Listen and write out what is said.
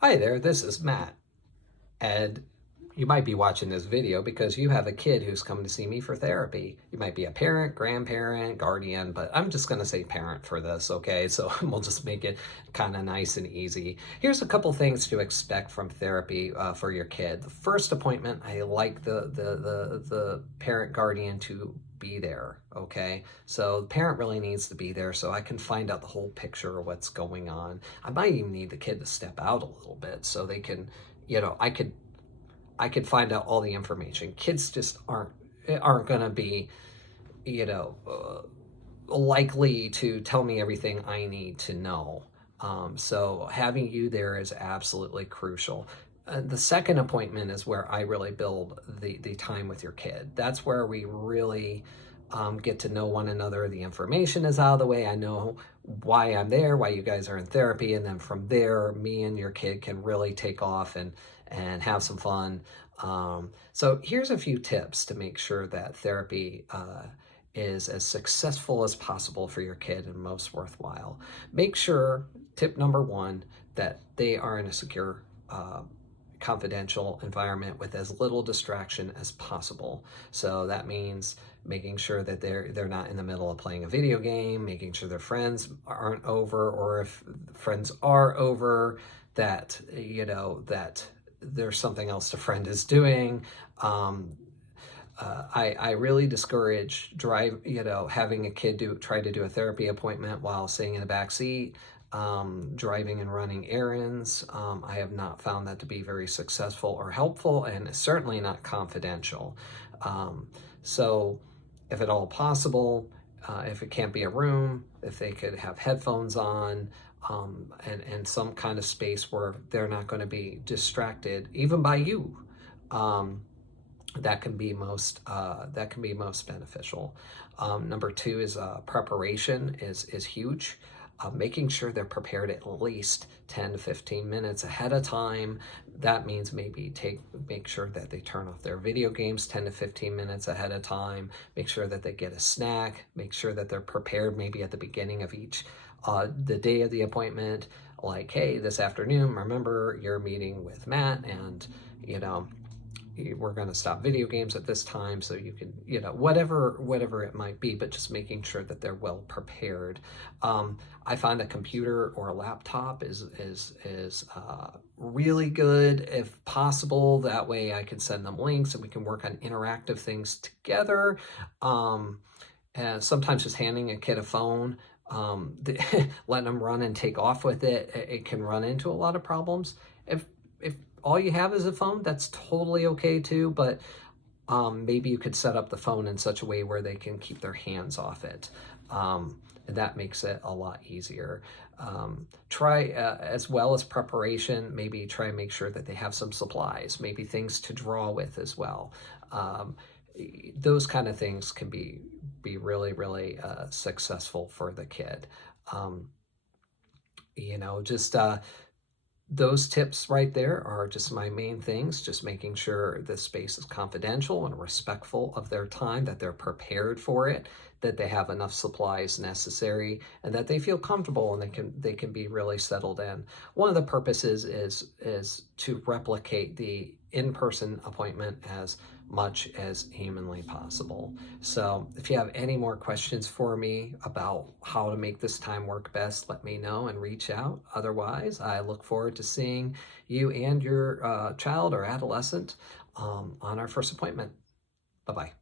Hi there, this is Matt, and you might be watching this video because you have a kid who's coming to see me for therapy. You might be a parent, grandparent, guardian, but I'm just going to say parent for this, okay? So we'll just make it kind of nice and easy. Here's a couple things to expect from therapy for your kid. The first appointment, I like the parent guardian to be there, okay? So the parent really needs to be there so I can find out the whole picture of what's going on. I might even need the kid to step out a little bit so they can, I could find out all the information. Kids just aren't going to be, you know, likely to tell me everything I need to know. So having you there is absolutely crucial. The second appointment is where I really build the time with your kid. That's where we really get to know one another. The information is out of the way. I know why I'm there, why you guys are in therapy, and then from there, me and your kid can really take off and have some fun. So here's a few tips to make sure that therapy is as successful as possible for your kid and most worthwhile. Make sure, tip number one, that they are in a secure confidential environment with as little distraction as possible. So that means making sure that they're not in the middle of playing a video game, making sure their friends aren't over, or if friends are over, that that there's something else the friend is doing. I really discourage having a kid try to do a therapy appointment while sitting in the back seat, driving and running errands. I have not found that to be very successful or helpful, and certainly not confidential. So if at all possible, if it can't be a room, if they could have headphones on, and some kind of space where they're not going to be distracted, even by you. That can be most beneficial. Number two is preparation is huge. Making sure they're prepared at least 10 to 15 minutes ahead of time. That means make sure that they turn off their video games 10 to 15 minutes ahead of time. Make sure that they get a snack. Make sure that they're prepared maybe at the beginning of each the day of the appointment. Like, hey, this afternoon, remember you're meeting with Matt, and we're going to stop video games at this time, so you can, whatever it might be, but just making sure that they're well prepared. I find a computer or a laptop is really good if possible. That way I can send them links and we can work on interactive things together. And sometimes just handing a kid a phone, letting them run and take off with it can run into a lot of problems. If all you have is a phone, that's totally okay too, but maybe you could set up the phone in such a way where they can keep their hands off it. And that makes it a lot easier. Try, as well as preparation, maybe try and make sure that they have some supplies, maybe things to draw with as well. Those kind of things can be really successful for the kid. Just those tips right there are just my main things, just making sure the space is confidential and respectful of their time, that they're prepared for it, that they have enough supplies necessary, and that they feel comfortable and they can be really settled in. One of the purposes is to replicate the in-person appointment as much as humanly possible. So if you have any more questions for me about how to make this time work best, let me know and reach out. Otherwise, I look forward to seeing you and your child or adolescent on our first appointment. Bye-bye.